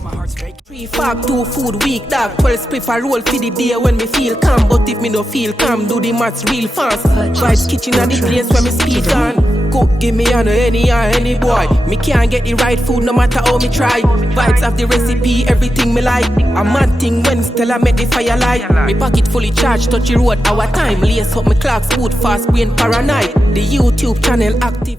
cause my heart's fake. 3 fag 2 food week dog 12 spliff a roll for the day when me feel calm. But if me no feel calm, do the maths real fast. Vibes kitchen and the place where me speak on. Cook give me on any boy. Me can't get the right food no matter how me try. Vibes of the recipe, everything me like. A mad thing when still I make the fire light. Me pocket fully charged, touch the road our time. Lace up me clock smooth fast, brain paranoid. The YouTube channel active.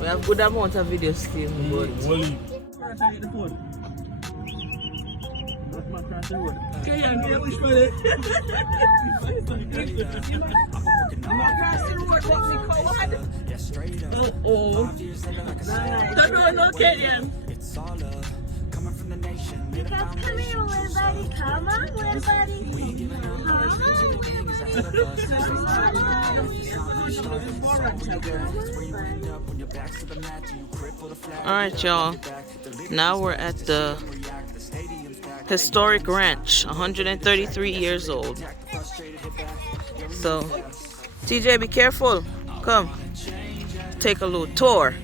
We have good amount of videos still, but It's all love coming from the nation. Come here, little buddy. Come on, little buddy. alright y'all, now we're at the historic ranch, 133 years old. So TJ, be careful, come take a little tour.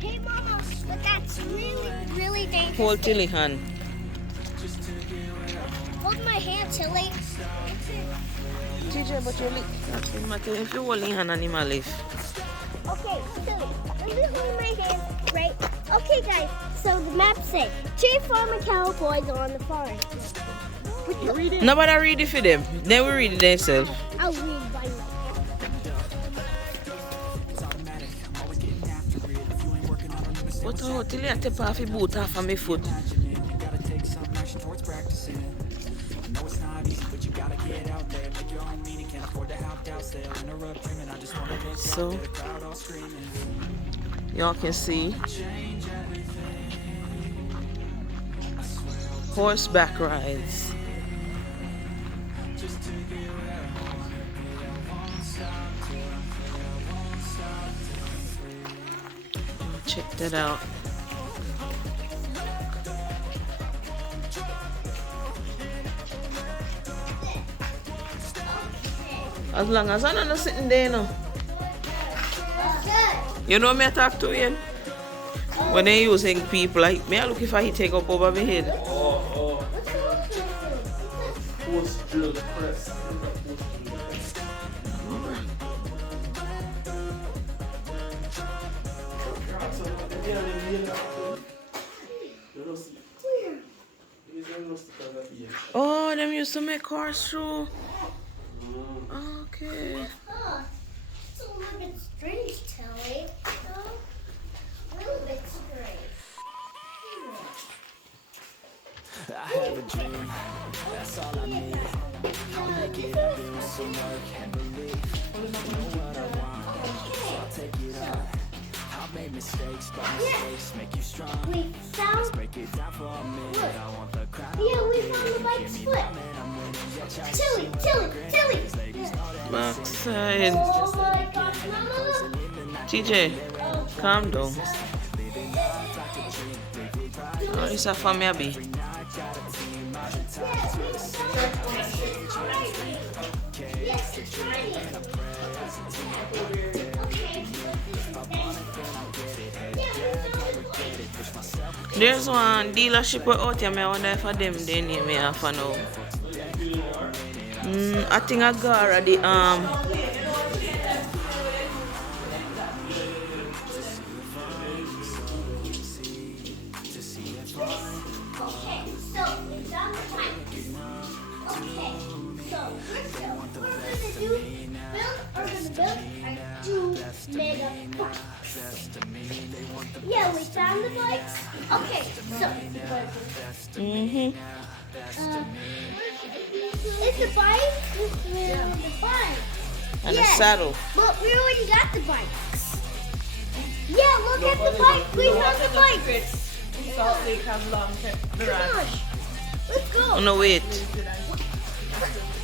Hey, Mama, but that's really dangerous. Hold Tilly hand. Hold my hand, Tilly. TJ, but your lip, if you hold your hand, animal live. Okay, Tilly, let me hold my hand, right? Okay, guys, so the map says 2 farmer cowboys on the farm. Nobody read it for them, then we read it themselves. I'll read by myself. What Tilly, I take off your boot off of my foot. So y'all can see horseback rides. Check that out. As long as I'm not sitting there, no. You know me I talk to you? When they using people like me, I look if I take up over my head. Oh, them used to make cars through. Okay. It's a little bit strange, Tilly. A little bit strange. I have a dream, that's all I need. I'll make it happen with some work and belief. You know what I want, so I'll take it on. I've made mistakes, but mistakes make you strong. We found. Let's break it down for a minute. I want the crowd. Yeah, we found the bike split. Tilly. Backside. Oh my gosh, Mama. TJ, calm down. Oh, this is for me, Abby. There's one dealership out here. I wonder if for them they name me for now. I think I got the mega bikes. Yeah, we found the bikes. Okay, so it's the bike with the bike. And a saddle. But we already got the bikes. Yeah, look at the bike. We found the bikes. Salt Lake have long the Gosh, let's go. Oh no, wait.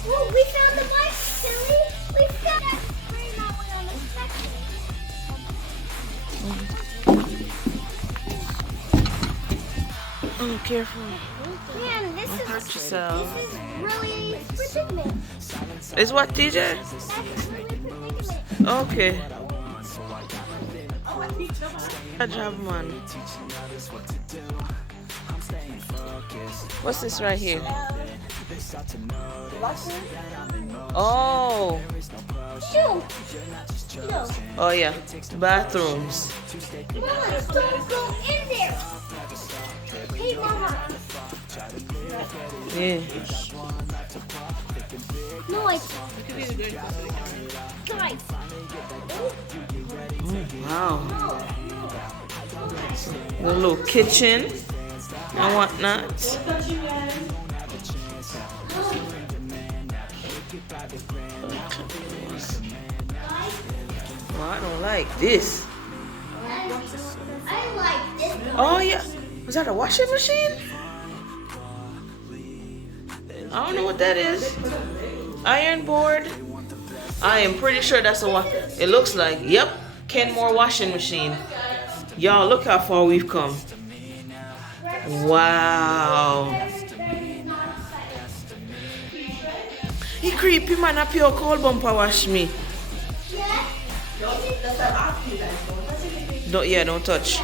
Oh, we found the bikes, Silly. We found it. We're not on the section. Oh, careful. Man, this Hurt yourself. is really predicament. Is what, TJ? That's really predicament. Okay. Good job, man. What's this right here? Oh. Shoot. Oh yeah. Bathrooms. Mama, don't go in there. Hey, Mama. Yeah. No, guys. Wow. The little kitchen and whatnot. Well, I don't like this. I like this. Oh yeah. Was that a washing machine? I don't know what that is. Iron board. I am pretty sure that's a it looks like, yep, Kenmore washing machine. Y'all, look how far we've come. Wow. He creepy man up your cold bumper wash me. Don't touch.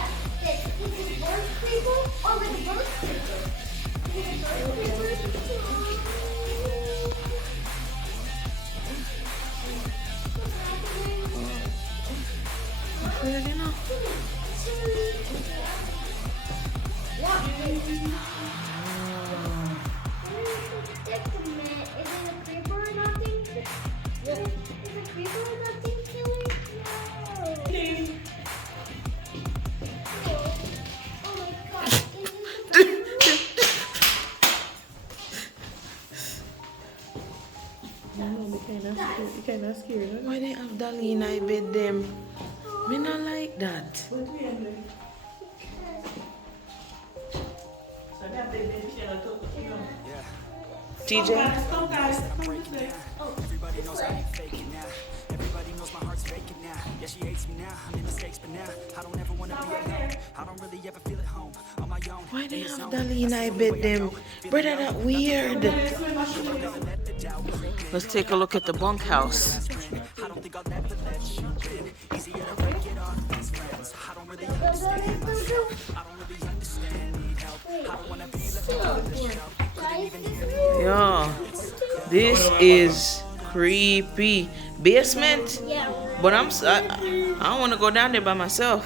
Why they have Dolly in I bed them? Me not like that. TJ? Everybody knows I ain't faking now. Everybody knows my heart's faking now. Yeah, she hates me now. I'm in mistakes, but now I don't ever want to be alone. I don't really ever feel at home on my own. Why they have Dolly in I bed them? Brother, that weird. Let's take a look at the bunkhouse. I don't think I'll ever let you in. Easier to break it off these friends. I don't really understand. Need help. I don't want to be left on the shelf. Yeah, this is creepy. Basement? Yeah. But I don't want to go down there by myself.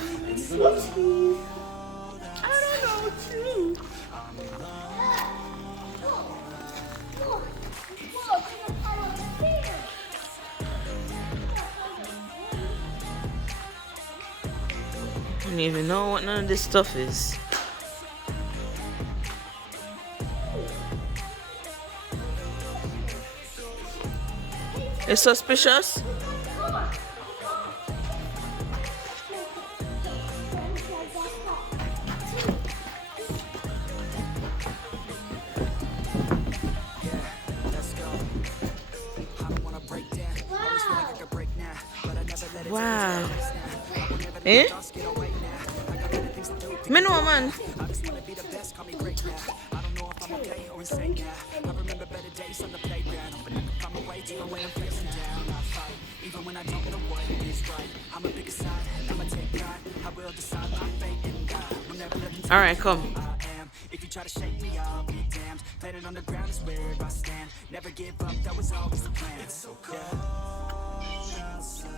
I don't even know what none of this stuff is. It's suspicious. Wow. Eh? Me know, man. All right, come. If you try to shake me, I'll be damned. Planet on the ground is where I stand. Never give up, that was always the plan. It's so cold outside.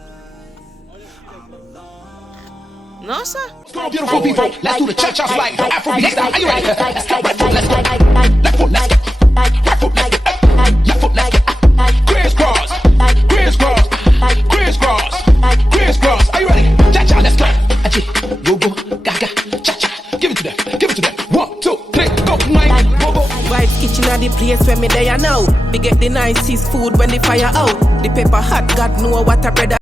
I'm alone. No, sir. Come on, beautiful people. Let's do the cha-cha slide. Afrobeat style. Are you ready? Let's go. Right foot, let's go. Left foot, let's go. Right foot, let's go. Left foot, let's go. Crisscross. Crisscross. Crisscross. Crisscross. Are you ready? Cha-cha, let's go. Go, go, gaga, cha-cha. Give it to them. Give it to them. 1, 2, 3, go, Mike. Go, go. Vibes kitchen at the place where me there now. We get the nicest food when the fire out. The pepper hot, God know what a brother.